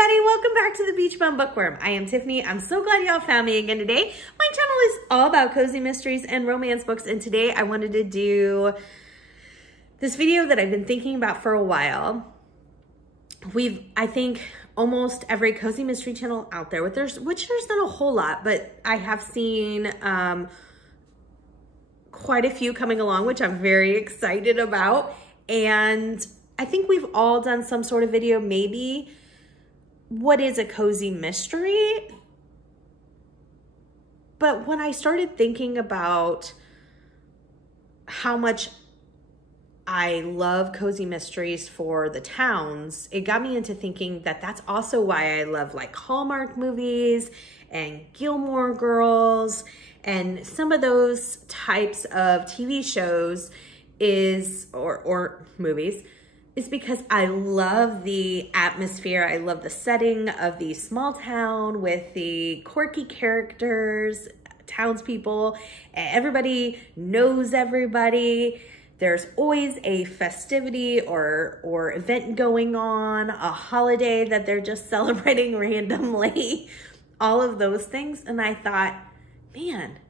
everybody, welcome back to the Beach Bum Bookworm. I am Tiffany. I'm so glad y'all found me again today. My channel is all about cozy mysteries and romance books, and today I wanted to do this video that I've been thinking about for a while. I think almost every cozy mystery channel out there, which there's not a whole lot, but I have seen quite a few coming along, which I'm very excited about. And I think we've all done some sort of video, maybe what is a cozy mystery? But when I started thinking about how much I love cozy mysteries for the towns, it got me into thinking that that's also why I love like Hallmark movies and Gilmore Girls and some of those types of TV shows or movies, is because I love the atmosphere. I love the setting of the small town with the quirky characters, townspeople. Everybody knows everybody. There's always a festivity or event going on, a holiday that they're just celebrating randomly, all of those things. And I thought, man,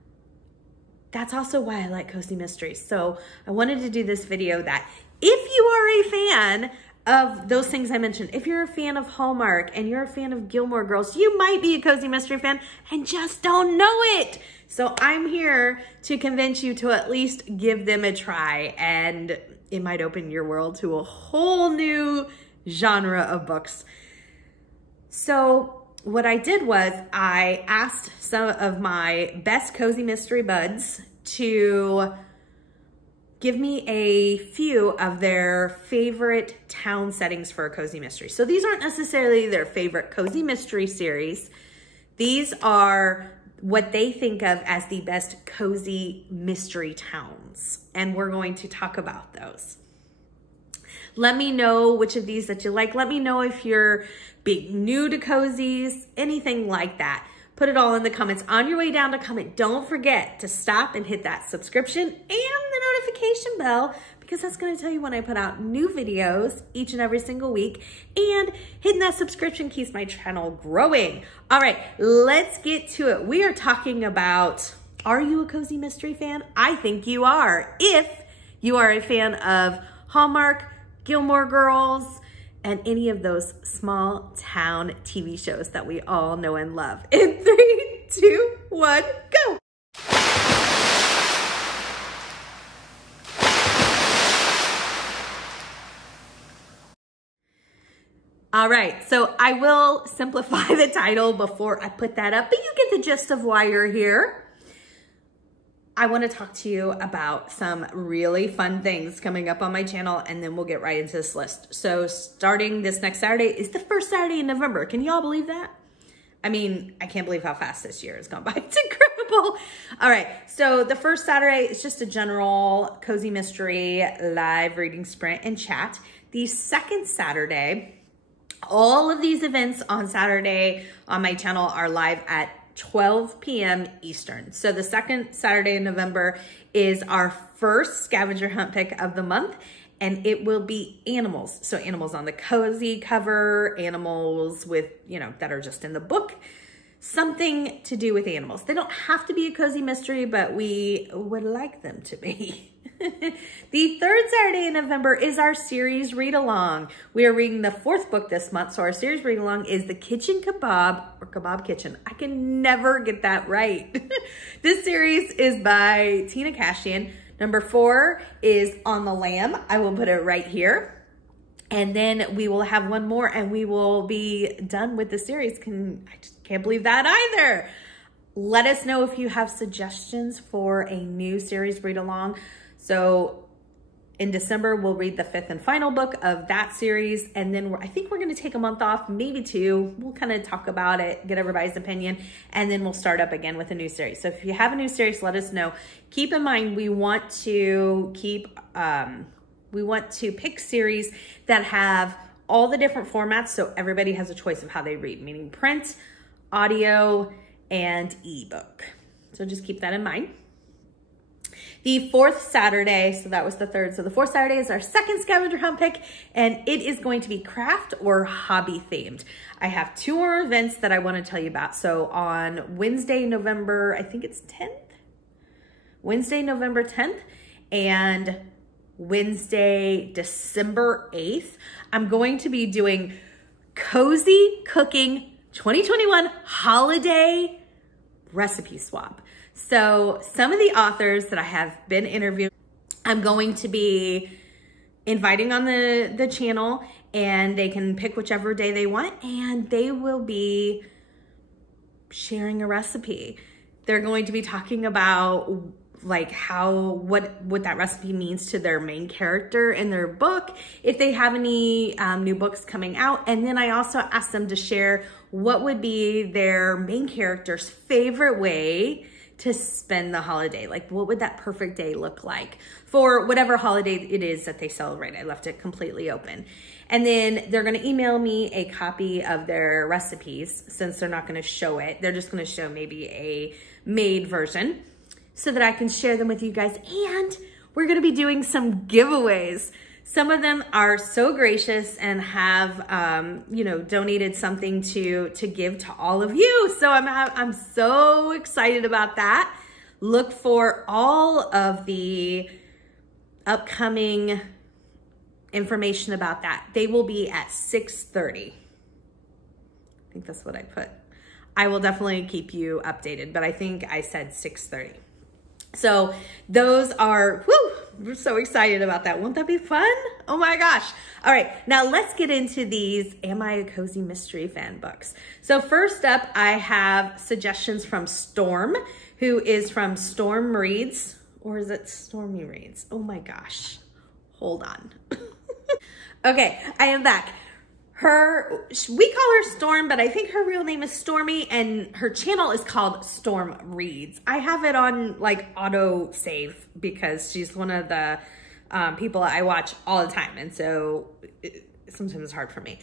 that's also why I like cozy mysteries. So I wanted to do this video that if you are a fan of those things I mentioned, if you're a fan of Hallmark and you're a fan of Gilmore Girls, you might be a cozy mystery fan and just don't know it. So I'm here to convince you to at least give them a try, and it might open your world to a whole new genre of books. So what I did was I asked some of my best cozy mystery buds to give me a few of their favorite town settings for a cozy mystery. So these aren't necessarily their favorite cozy mystery series. These are what they think of as the best cozy mystery towns. And we're going to talk about those. Let me know which of these that you like. Let me know if you're new to cozies, anything like that. Put it all in the comments. On your way down to comment, don't forget to stop and hit that subscription and the notification bell, because that's going to tell you when I put out new videos each and every single week. And hitting that subscription keeps my channel growing. All right, let's get to it. We are talking about, are you a cozy mystery fan? I think you are. If you are a fan of Hallmark, Gilmore Girls, and any of those small town TV shows that we all know and love. In 3, 2, 1, go. All right, so I will simplify the title before I put that up, but you get the gist of why you're here. I want to talk to you about some really fun things coming up on my channel, and then we'll get right into this list. So starting this next Saturday is the first Saturday in November. Can y'all believe that? I mean, I can't believe how fast this year has gone by. It's incredible. All right, so the first Saturday is just a general cozy mystery live reading sprint and chat. The second Saturday, all of these events on Saturday on my channel are live at 12 p.m. Eastern. So the second Saturday in November is our first scavenger hunt pick of the month, and it will be animals. So animals on the cozy cover, animals with, that are just in the book, something to do with animals. They don't have to be a cozy mystery, but we would like them to be. The third Saturday in November is our series read along. We are reading the 4th book this month. So our series read along is The Kitchen Kebab, or Kebab Kitchen. I can never get that right. This series is by Tina Cashian. Number 4 is On the Lamb. I will put it right here. And then we will have one more and we will be done with the series. I just can't believe that either. Let us know if you have suggestions for a new series read along. So in December, we'll read the 5th and final book of that series. And then I think we're going to take a month off, maybe 2. We'll kind of talk about it, get everybody's opinion, and then we'll start up again with a new series. So if you have a new series, let us know. Keep in mind, we want to pick series that have all the different formats, so everybody has a choice of how they read, meaning print, audio, and ebook. So just keep that in mind. The fourth Saturday, so that was the third, so the fourth Saturday is our second scavenger hunt pick, and it is going to be craft or hobby themed. I have 2 more events that I want to tell you about. So on Wednesday, November, I think it's 10th? Wednesday, November 10th, and Wednesday, December 8th, I'm going to be doing Cozy Cooking 2021 Holiday Recipe Swap. So some of the authors that I have been interviewing, I'm going to be inviting on the channel, and they can pick whichever day they want, and they will be sharing a recipe. They're going to be talking about like what that recipe means to their main character in their book, if they have any new books coming out. And then I also asked them to share what would be their main character's favorite way to spend the holiday. Like, what would that perfect day look like for whatever holiday it is that they celebrate? I left it completely open. And then they're gonna email me a copy of their recipes, since they're not gonna show it. They're just gonna show maybe a made version, so that I can share them with you guys. And we're gonna be doing some giveaways. Some of them are so gracious and have, you know, donated something to give to all of you. So I'm so excited about that. Look for all of the upcoming information about that. They will be at 6:30. I think that's what I put. I will definitely keep you updated, but I think I said 6:30. So those are, whoo, we're so excited about that. Won't that be fun? Oh my gosh. All right, now let's get into these Am I a Cozy Mystery fan books. So first up, I have suggestions from Storm, who is from Storm Reads, or is it Stormy Reads? Oh my gosh, hold on. Okay, I am back. We call her Storm, but I think her real name is Stormy, and her channel is called Storm Reads. I have it on like auto save because she's one of the people I watch all the time, and so sometimes it's hard for me.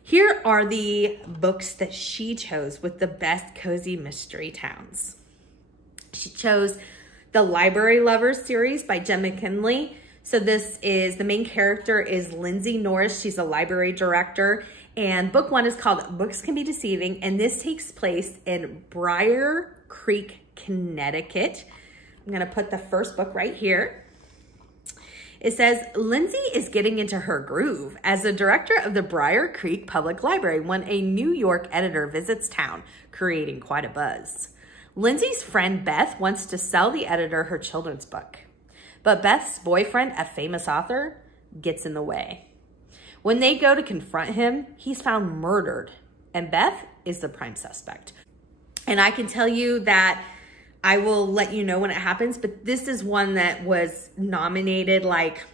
Here are the books that she chose with the best cozy mystery towns. She chose the Library Lovers series by Jen McKinley. So this is, the main character is Lindsay Norris. She's a library director. And book 1 is called Books Can Be Deceiving. And this takes place in Briar Creek, Connecticut. I'm gonna put the first book right here. It says, Lindsay is getting into her groove. As the director of the Briar Creek Public Library, when a New York editor visits town, creating quite a buzz. Lindsay's friend Beth wants to sell the editor her children's book. But Beth's boyfriend, a famous author, gets in the way. When they go to confront him, he's found murdered, and Beth is the prime suspect. And I can tell you that I will let you know when it happens, but this is one that was nominated like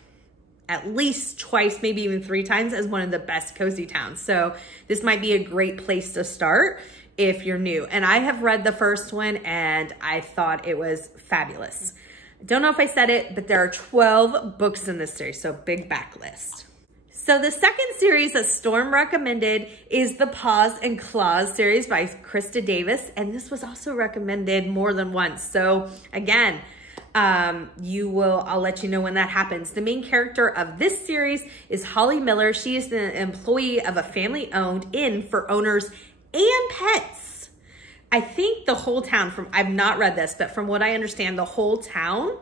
at least twice, maybe even 3 times as one of the best cozy towns. So this might be a great place to start if you're new. And I have read the first one and I thought it was fabulous. I don't know if I said it, but there are 12 books in this series, so big backlist. So the second series that Storm recommended is the Paws and Claws series by Krista Davis, and this was also recommended more than once. So again, I'll let you know when that happens. The main character of this series is Holly Miller. She is the employee of a family-owned inn for owners and pets. I think the whole town, I've not read this, but from what I understand, the whole town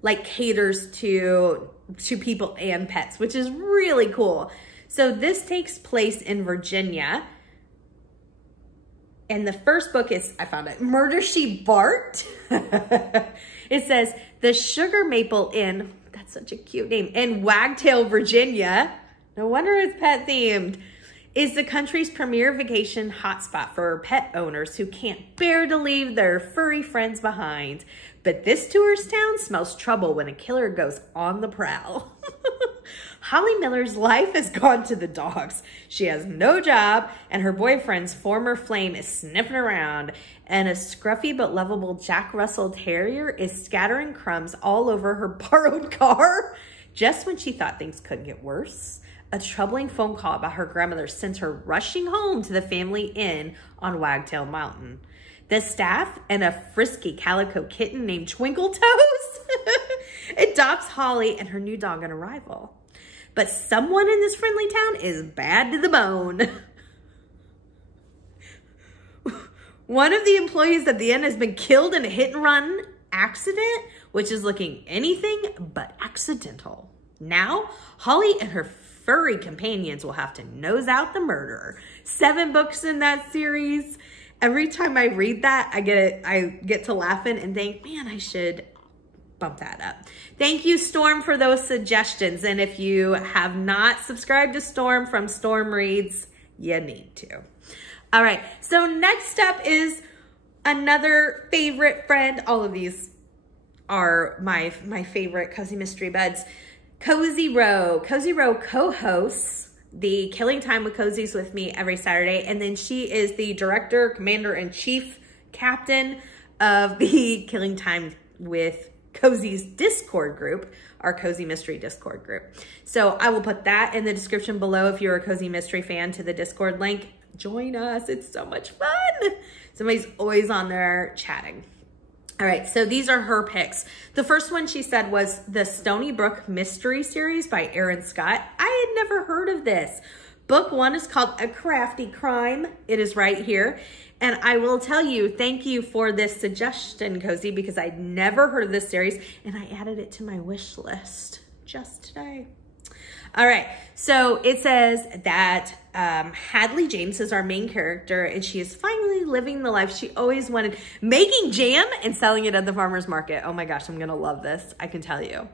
like caters to people and pets, which is really cool. So this takes place in Virginia. And the first book is, I found it, Murder, She Barked. It says, the Sugar Maple Inn, that's such a cute name, in Wagtail, Virginia. No wonder it's pet themed. Is the country's premier vacation hotspot for pet owners who can't bear to leave their furry friends behind. But this tourist town smells trouble when a killer goes on the prowl. Holly Miller's life has gone to the dogs. She has no job, and her boyfriend's former flame is sniffing around, and a scruffy but lovable Jack Russell Terrier is scattering crumbs all over her borrowed car. Just when she thought things couldn't get worse, a troubling phone call about her grandmother sends her rushing home to the family inn on Wagtail Mountain. the staff and a frisky calico kitten named Twinkle Toes adopts Holly and her new dog on arrival. But someone in this friendly town is bad to the bone. One of the employees at the inn has been killed in a hit-and-run accident, which is looking anything but accidental. Now, Holly and her furry companions will have to nose out the murderer. 7 books in that series. Every time I read that, I get to laughing and think, man, I should bump that up. Thank you, Storm, for those suggestions. And if you have not subscribed to Storm from Storm Reads, you need to. All right, so next up is another favorite friend. All of these are my favorite cozy mystery beds. Cozyro. Cozyro co-hosts the Killing Time with Cozies with me every Saturday, and then she is the director, commander-in-chief, captain of the Killing Time with Cozies Discord group, our Cozy Mystery Discord group. So I will put that in the description below if you're a Cozy Mystery fan to the Discord link. Join us. It's so much fun. Somebody's always on there chatting. All right, so these are her picks. The first one she said was the Stony Brook Mystery Series by Aaron Scott. I had never heard of this. Book 1 is called A Crafty Crime. It is right here. And I will tell you, thank you for this suggestion, Cozy, because I'd never heard of this series, and I added it to my wish list just today. All right, so it says that Hadley James is our main character, and she is finally living the life she always wanted, making jam and selling it at the farmer's market. Oh my gosh, I'm gonna love this, I can tell you.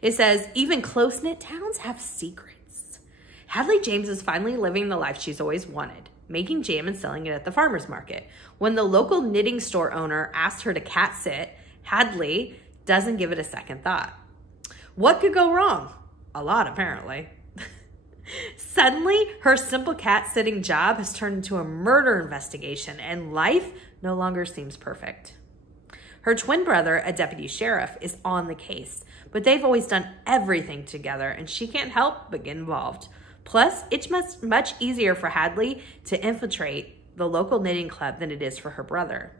It says, even close-knit towns have secrets. Hadley James is finally living the life she's always wanted, making jam and selling it at the farmer's market. When the local knitting store owner asked her to cat sit, Hadley doesn't give it a second thought. What could go wrong? A lot, apparently. Suddenly, her simple cat-sitting job has turned into a murder investigation, and life no longer seems perfect. Her twin brother, a deputy sheriff, is on the case, but they've always done everything together, and she can't help but get involved. Plus, it's much easier for Hadley to infiltrate the local knitting club than it is for her brother.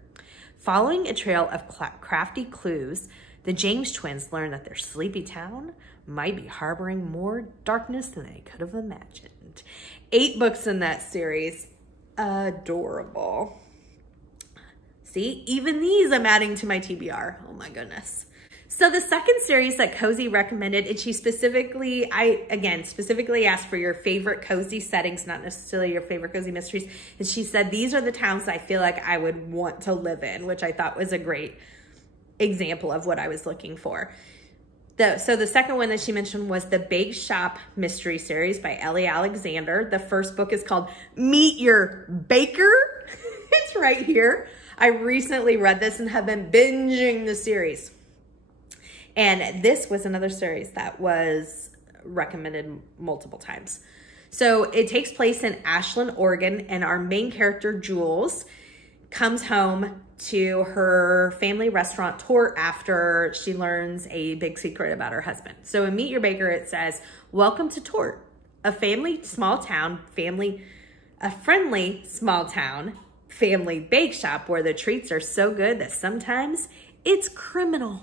Following a trail of crafty clues, the James twins learn that their sleepy town might be harboring more darkness than they could have imagined. 8 books in that series. Adorable. See, even these I'm adding to my TBR. Oh my goodness. So the second series that Cozy recommended, and she specifically asked for your favorite cozy settings, not necessarily your favorite cozy mysteries. And she said, these are the towns I feel like I would want to live in, which I thought was a great example of what I was looking for. So the second one that she mentioned was the Bakeshop Mystery Series by Ellie Alexander. The first book is called Meet Your Baker. It's right here. I recently read this and have been binging the series. And this was another series that was recommended multiple times. So it takes place in Ashland, Oregon, and our main character, Jules, comes home to her family restaurateur after she learns a big secret about her husband. So in Meet Your Baker, it says, welcome to Tort, a friendly small town family bake shop where the treats are so good that sometimes it's criminal.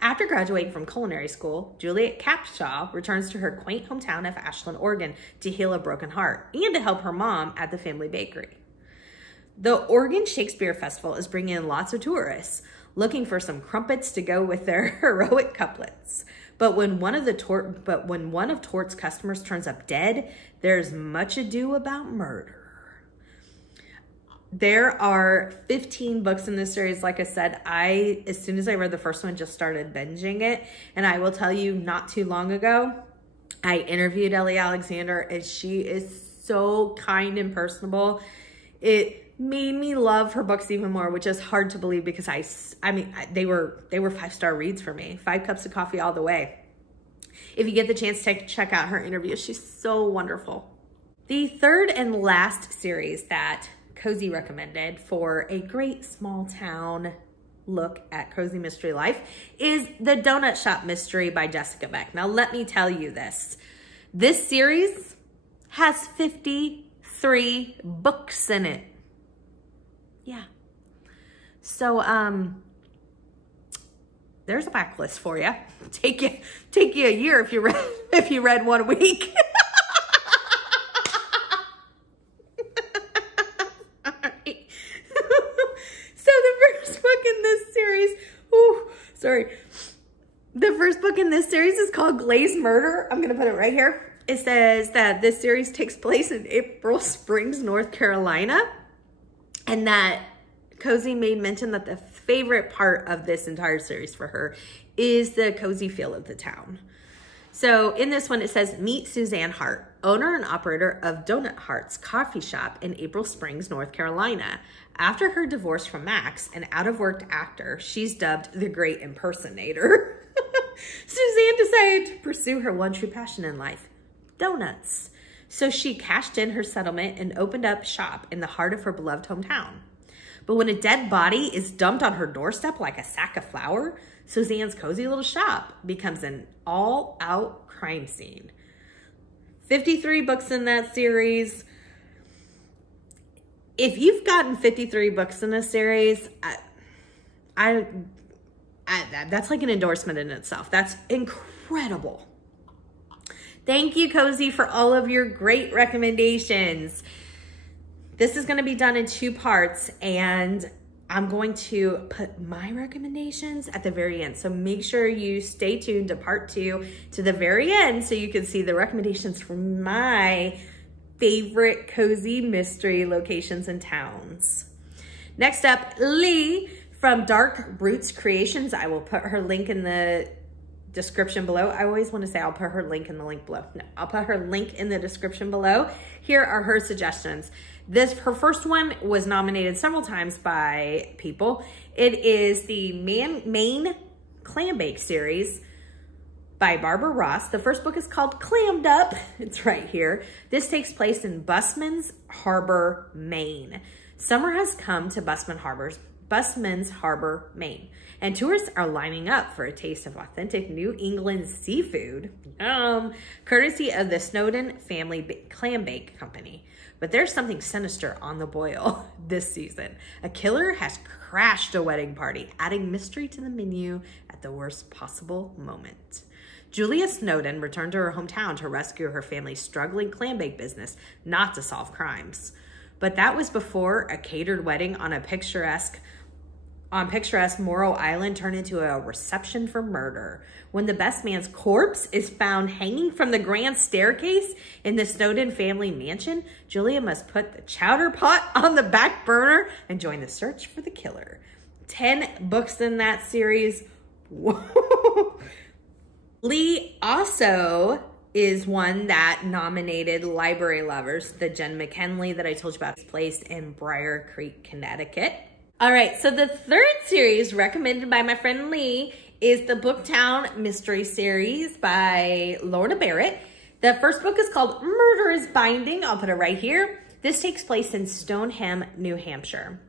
After graduating from culinary school, Juliet Capshaw returns to her quaint hometown of Ashland, Oregon to heal a broken heart and to help her mom at the family bakery. The Oregon Shakespeare Festival is bringing in lots of tourists looking for some crumpets to go with their heroic couplets. But when one of Tort's customers turns up dead, there's much ado about murder. There are 15 books in this series. Like I said, as soon as I read the first one, just started binging it. And I will tell you, not too long ago, I interviewed Ellie Alexander, and she is so kind and personable. It made me love her books even more, which is hard to believe because I mean, they were 5-star reads for me. 5 cups of coffee all the way. If you get the chance to check out her interview, she's so wonderful. The third and last series that Cozy recommended for a great small town look at cozy mystery life is The Donut Shop Mystery by Jessica Beck. Now, let me tell you this. This series has 53 books in it. Yeah, So, there's a backlist for you. Take you a year if you read one week. All right. So the first book in this series, the first book in this series is called Glaze Murder. I'm gonna put it right here. It says that this series takes place in April Springs, North Carolina, and that Cozy made mention that the favorite part of this entire series for her is the cozy feel of the town. So in this one, it says, meet Suzanne Hart, owner and operator of Donut Heart's coffee shop in April Springs, North Carolina. After her divorce from Max, an out-of-work actor, she's dubbed the Great Impersonator. Suzanne decided to pursue her one true passion in life, donuts. So she cashed in her settlement and opened up shop in the heart of her beloved hometown. But when a dead body is dumped on her doorstep like a sack of flour, Suzanne's cozy little shop becomes an all-out crime scene. 53 books in that series. If you've gotten 53 books in a series, that's like an endorsement in itself. That's incredible. Thank you, Cozy, for all of your great recommendations. This is going to be done in 2 parts, and I'm going to put my recommendations at the very end. So make sure you stay tuned to part 2 to the very end so you can see the recommendations from my favorite cozy mystery locations and towns. Next up, Lee from Dark Roots Creations. I will put her link in the description below. I always want to say I'll put her link in the link below. No, I'll put her link in the description below. Here are her suggestions. Her first one was nominated several times by people. It is the Maine Clambake series by Barbara Ross. The first book is called Clammed Up. It's right here. This takes place in Busman's Harbor, Maine. Summer has come to Busman's Harbor, Maine, and tourists are lining up for a taste of authentic New England seafood, courtesy of the Snowden family Clambake company. But there's something sinister on the boil this season. A killer has crashed a wedding party, adding mystery to the menu at the worst possible moment. Julia Snowden returned to her hometown to rescue her family's struggling clambake business, not to solve crimes. But that was before a catered wedding on picturesque Morrow Island turned into a reception for murder. When the best man's corpse is found hanging from the grand staircase in the Snowden family mansion, Julia must put the chowder pot on the back burner and join the search for the killer. 10 books in that series. Whoa. Lee also is one that nominated Library Lovers, the Jen McKinley that I told you about, is placed in Briar Creek, Connecticut. All right, so the third series recommended by my friend Lee is the Booktown Mystery Series by Lorna Barrett. The first book is called Murderous Binding. I'll put it right here. This takes place in Stoneham, New Hampshire.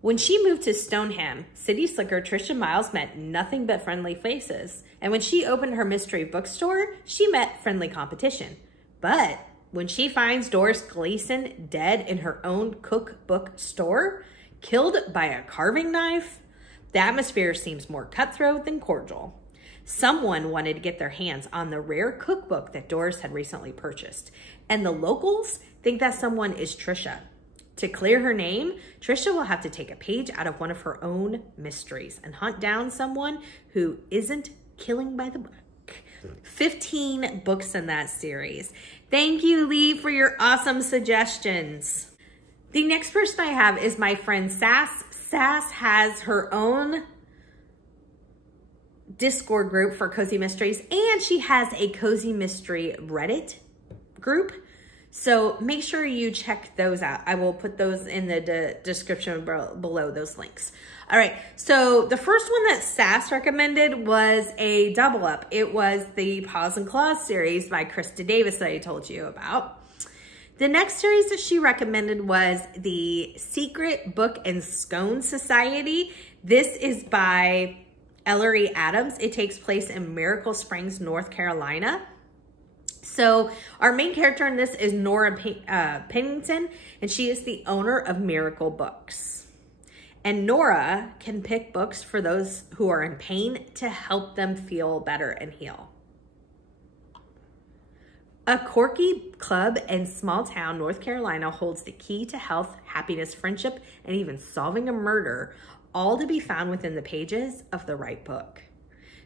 When she moved to Stoneham, city slicker Trisha Miles met nothing but friendly faces. And when she opened her mystery bookstore, she met friendly competition. But when she finds Doris Gleason dead in her own cookbook store, killed by a carving knife, the atmosphere seems more cutthroat than cordial. Someone wanted to get their hands on the rare cookbook that Doris had recently purchased, and the locals think that someone is Trisha. To clear her name, Trisha will have to take a page out of one of her own mysteries and hunt down someone who isn't killing by the book. 15 books in that series. Thank you, Lee, for your awesome suggestions. The next person I have is my friend Sass. Sass has her own Discord group for cozy mysteries, and she has a cozy mystery Reddit group. So make sure you check those out. I will put those in the description below, those links. All right, so the first one that Sass recommended was a double up. It was the Paws and Claws series by Krista Davis that I told you about. The next series that she recommended was the Secret Book and Scone Society. This is by Ellery Adams. It takes place in Miracle Springs, North Carolina. So our main character in this is Nora Pennington, and she is the owner of Miracle Books. And Nora can pick books for those who are in pain to help them feel better and heal. A quirky club in small town North Carolina holds the key to health, happiness, friendship, and even solving a murder, all to be found within the pages of the right book.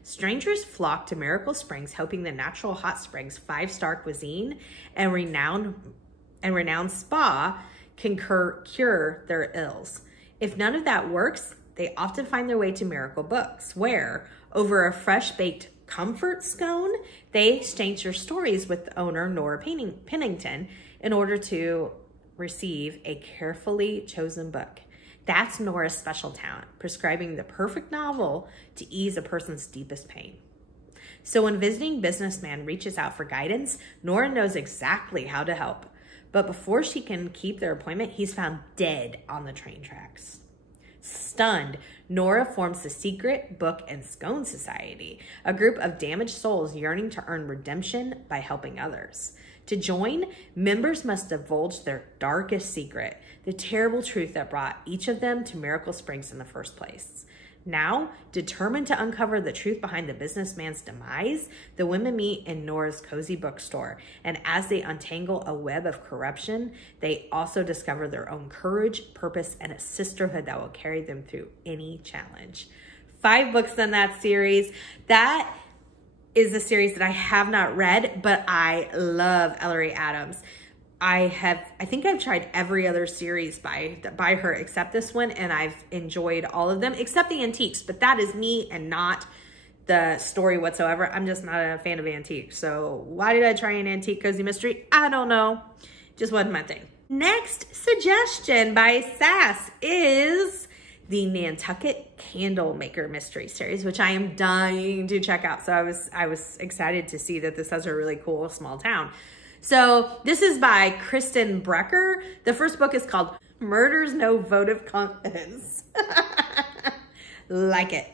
Strangers flock to Miracle Springs, hoping the natural hot springs, 5-star cuisine, and renowned spa can cure their ills. If none of that works, they often find their way to Miracle Books, where, over a fresh-baked comfort scone, they exchange their stories with the owner, Nora Pennington, in order to receive a carefully chosen book. That's Nora's special talent, prescribing the perfect novel to ease a person's deepest pain. So when visiting businessman reaches out for guidance, Nora knows exactly how to help. But before she can keep their appointment, he's found dead on the train tracks. Stunned, Nora forms the Secret Book and Scone Society, a group of damaged souls yearning to earn redemption by helping others. To join, members must divulge their darkest secret, the terrible truth that brought each of them to Miracle Springs in the first place. Now, determined to uncover the truth behind the businessman's demise, the women meet in Nora's cozy bookstore, and as they untangle a web of corruption, they also discover their own courage, purpose, and a sisterhood that will carry them through any challenge. 5 books in that series. That is a series that I have not read, but I love Ellery Adams. I think I've tried every other series by her except this one, and I've enjoyed all of them except the antiques, but that is me and not the story whatsoever. I'm just not a fan of antiques. So why did I try an antique cozy mystery? I don't know. Just wasn't my thing. Next suggestion by Sass is the Nantucket Candlemaker mystery series, which I am dying to check out. So I was excited to see that this has a really cool small town. So this is by Kristen Brecker. The first book is called Murder's No Vote of Confidence. Like it.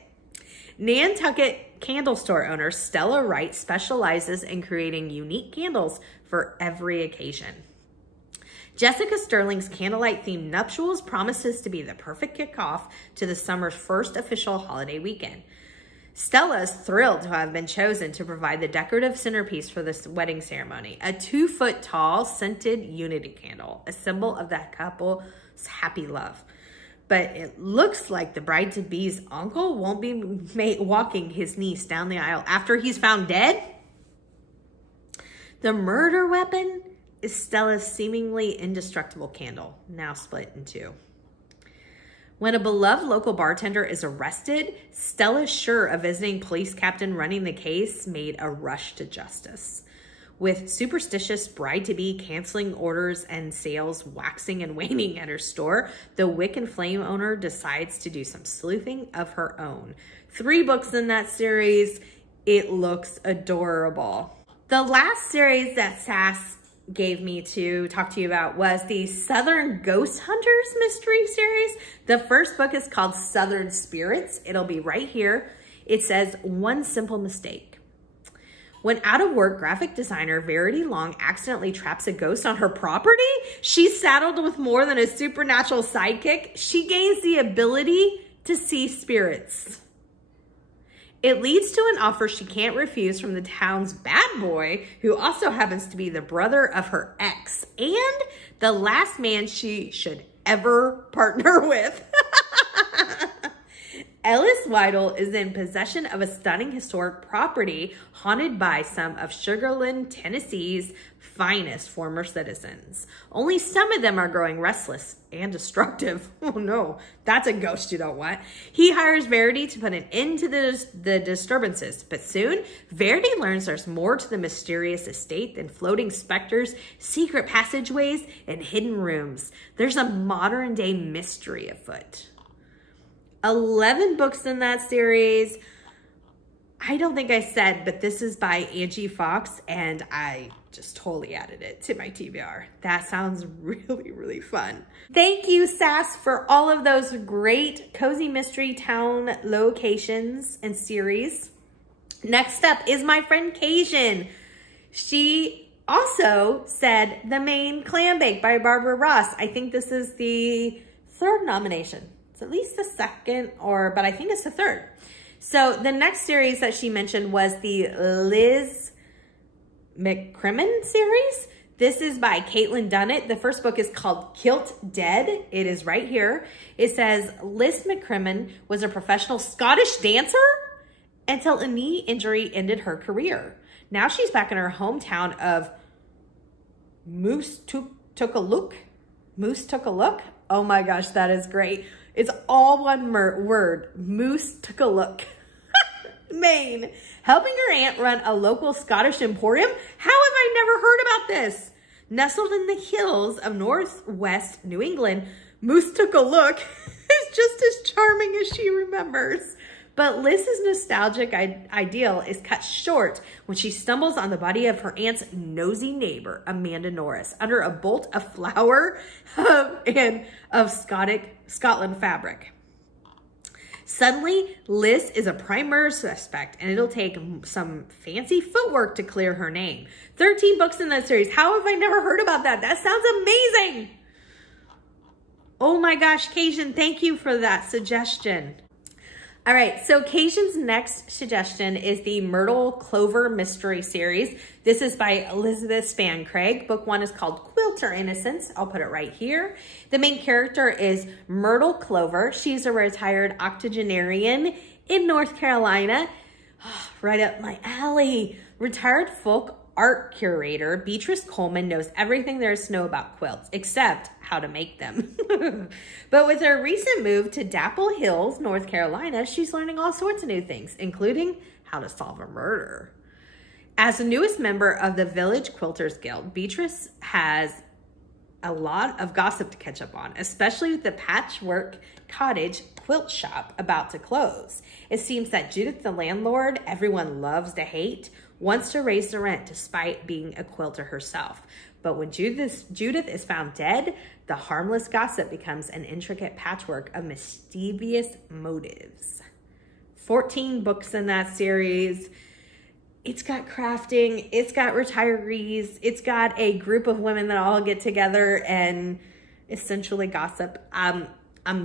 Nantucket candle store owner Stella Wright specializes in creating unique candles for every occasion. Jessica Sterling's candlelight-themed nuptials promises to be the perfect kickoff to the summer's first official holiday weekend. Stella is thrilled to have been chosen to provide the decorative centerpiece for this wedding ceremony, a 2-foot-tall scented unity candle, a symbol of that couple's happy love. But it looks like the bride-to-be's uncle won't be walking his niece down the aisle after he's found dead. The murder weapon is Stella's seemingly indestructible candle, now split in 2. When a beloved local bartender is arrested, Stella's sure a visiting police captain running the case made a rush to justice. With superstitious bride-to-be canceling orders and sales waxing and waning at her store, the Wick and Flame owner decides to do some sleuthing of her own. 3 books in that series. It looks adorable. The last series that Sass gave me to talk to you about was the Southern Ghost Hunters mystery series. The first book is called Southern Spirits. It'll be right here. It says, one simple mistake. When out of work, graphic designer Verity Long accidentally traps a ghost on her property, she's saddled with more than a supernatural sidekick. She gains the ability to see spirits. It leads to an offer she can't refuse from the town's bad boy, who also happens to be the brother of her ex and the last man she should ever partner with. Ellis Weidel is in possession of a stunning historic property haunted by some of Sugarland, Tennessee's finest former citizens. Only some of them are growing restless and destructive. Oh no, that's a ghost you don't want. He hires Verity to put an end to the disturbances, but soon Verity learns there's more to the mysterious estate than floating specters, secret passageways, and hidden rooms. There's a modern day mystery afoot. 11 books in that series. I don't think I said, but this is by Angie Fox, and I just totally added it to my TBR. That sounds really, really fun. Thank you, Sass, for all of those great cozy mystery town locations and series. Next up is my friend Cajun. She also said The Maine Clambake by Barbara Ross. I think this is the 3rd nomination It's at least the second, but I think it's the third. So the next series that she mentioned was the Liz McCrimmon series. This is by Caitlin Dunnett. The first book is called Kilt Dead. It is right here. It says, Liz McCrimmon was a professional Scottish dancer until a knee injury ended her career. Now she's back in her hometown of Moose Took a Look. Oh my gosh, that is great. It's all one word. Moose Took a Look. Maine, helping her aunt run a local Scottish emporium. How have I never heard about this? Nestled in the hills of northwest New England, Moose Took a Look is just as charming as she remembers. But Liz's nostalgic ideal is cut short when she stumbles on the body of her aunt's nosy neighbor, Amanda Norris, under a bolt of flour and of Scotland fabric. Suddenly, Liz is a prime murder suspect, and it'll take some fancy footwork to clear her name. 13 books in that series. How have I never heard about that? That sounds amazing. Oh my gosh, Cajun, thank you for that suggestion. All right, so Cajun's next suggestion is the Myrtle Clover mystery series. This is by Elizabeth Span Craig. Book 1 is called Quilter Innocence. I'll put it right here. The main character is Myrtle Clover. She's a retired octogenarian in North Carolina. Oh, right up my alley. Retired folk art curator Beatrice Coleman knows everything there is to know about quilts, except how to make them. But with her recent move to Dapple Hills, North Carolina, she's learning all sorts of new things, including how to solve a murder. As the newest member of the Village Quilters Guild, Beatrice has a lot of gossip to catch up on, especially with the Patchwork Cottage quilt shop about to close. It seems that Judith, the landlord, everyone loves to hate, wants to raise the rent despite being a quilter herself. But when Judith is found dead, the harmless gossip becomes an intricate patchwork of mischievous motives. 14 books in that series. It's got crafting, it's got retirees, it's got a group of women that all get together and essentially gossip. I'm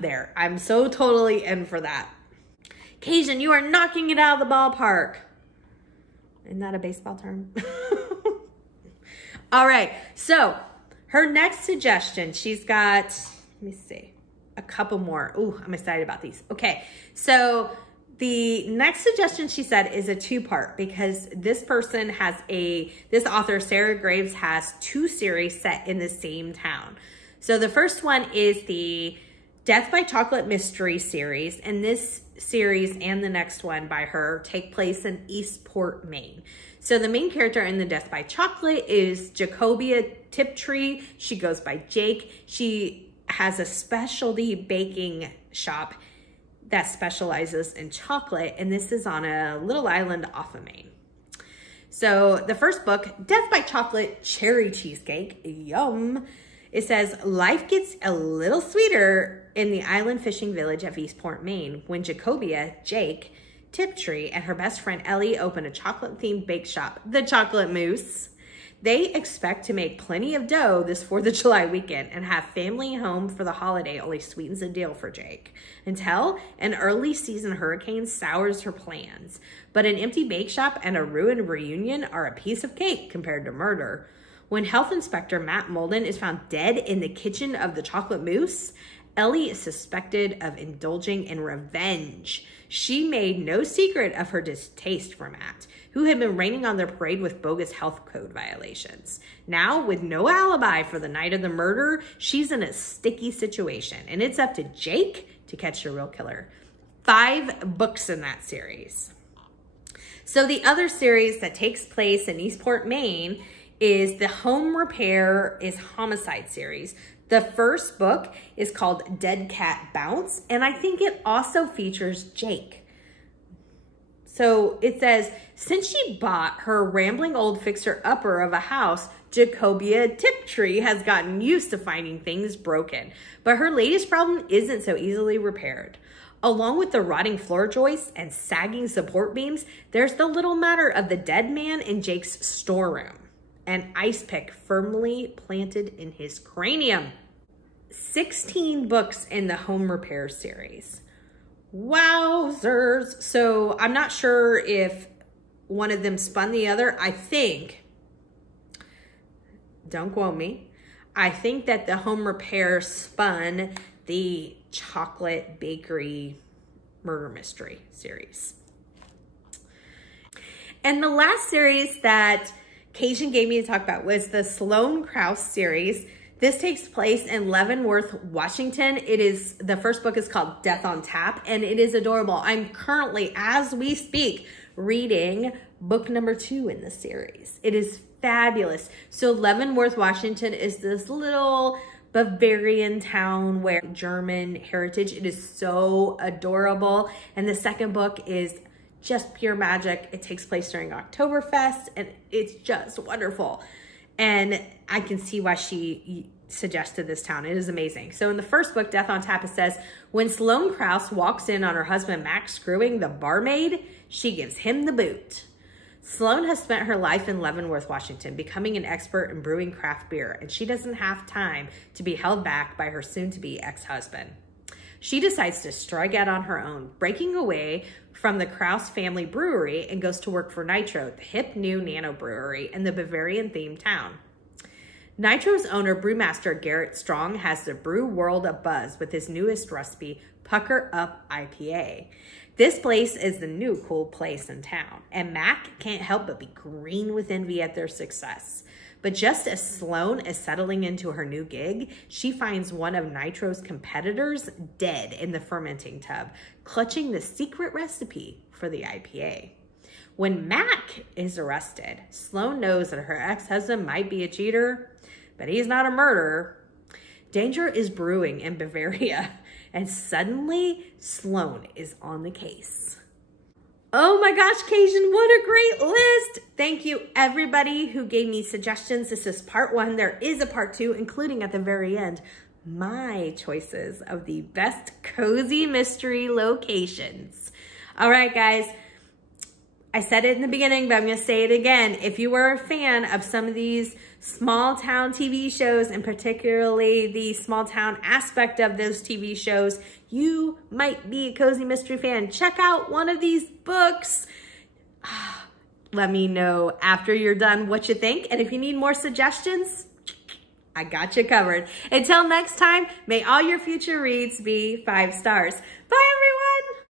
there. I'm so totally in for that. Cajun, you are knocking it out of the ballpark. Isn't that a baseball term? All right, so her next suggestion, she's got, let me see, a couple more. Ooh, I'm excited about these. Okay, so the next suggestion she said is a two-part because this author, Sarah Graves, has 2 series set in the same town. So the first one is the Death by Chocolate Mystery series, and this series and the next one by her take place in Eastport, Maine. So the main character in the Death by Chocolate is Jacobia Tiptree. She goes by Jake. She has a specialty baking shop that specializes in chocolate, and this is on a little island off of Maine. So the first book, Death by Chocolate Cherry Cheesecake, yum. It says, life gets a little sweeter in the island fishing village of Eastport, Maine, when Jacobia, Jake, Tiptree, and her best friend Ellie open a chocolate-themed bake shop, The Chocolate Mousse. They expect to make plenty of dough this 4th of July weekend and have family home for the holiday only sweetens the deal for Jake, until an early season hurricane sours her plans. But an empty bake shop and a ruined reunion are a piece of cake compared to murder. When Health Inspector Matt Molden is found dead in the kitchen of the Chocolate Mousse, Ellie is suspected of indulging in revenge. She made no secret of her distaste for Matt, who had been raining on their parade with bogus health code violations. Now, with no alibi for the night of the murder, she's in a sticky situation, and it's up to Jake to catch the real killer. 5 books in that series. So the other series that takes place in Eastport, Maine is the Home Repair is Homicide series. The first book is called Dead Cat Bounce, and I think it also features Jake. So it says, since she bought her rambling old fixer-upper of a house, Jacobia Tiptree has gotten used to finding things broken. But her latest problem isn't so easily repaired. Along with the rotting floor joists and sagging support beams, there's the little matter of the dead man in Jake's storeroom. An ice pick firmly planted in his cranium. 16 books in the home repair series. Wowzers. So I'm not sure if one of them spun the other. I think, don't quote me, I think that the home repair spun the chocolate bakery murder mystery series. And the last series that Cajun gave me to talk about was the Sloan Krause series. This takes place in Leavenworth, Washington. The first book is called Death on Tap, and it is adorable. I'm currently, as we speak, reading book number 2 in the series. It is fabulous. So Leavenworth, Washington is this little Bavarian town where German heritage. It is so adorable. And the second book is just pure magic. It takes place during Oktoberfest, and it's just wonderful. And I can see why she suggested this town. It is amazing. So in the first book, Death on Tap, it says, when Sloan Krause walks in on her husband Max screwing the barmaid, she gives him the boot. Sloan has spent her life in Leavenworth, Washington, becoming an expert in brewing craft beer, and she doesn't have time to be held back by her soon-to-be ex-husband. She decides to strike out on her own, breaking away from the Krause family brewery, and goes to work for Nitro, the hip new nano brewery in the Bavarian-themed town. Nitro's owner, brewmaster Garrett Strong, has the brew world abuzz with his newest recipe, Pucker Up IPA. This place is the new cool place in town, and Mac can't help but be green with envy at their success. But just as Sloan is settling into her new gig, she finds one of Nitro's competitors dead in the fermenting tub, clutching the secret recipe for the IPA. When Mac is arrested, Sloan knows that her ex-husband might be a cheater, but he's not a murderer. Danger is brewing in Bavaria, and suddenly Sloan is on the case. Oh my gosh, Cajun, what a great list. Thank you everybody who gave me suggestions. This is part 1. There is a part 2, including at the very end, my choices of the best cozy mystery locations. All right, guys. I said it in the beginning, but I'm going to say it again. If you were a fan of some of these small town TV shows, and particularly the small town aspect of those TV shows, you might be a cozy mystery fan. Check out one of these books. Let me know after you're done what you think. And if you need more suggestions, I got you covered. Until next time, may all your future reads be 5 stars. Bye, everyone.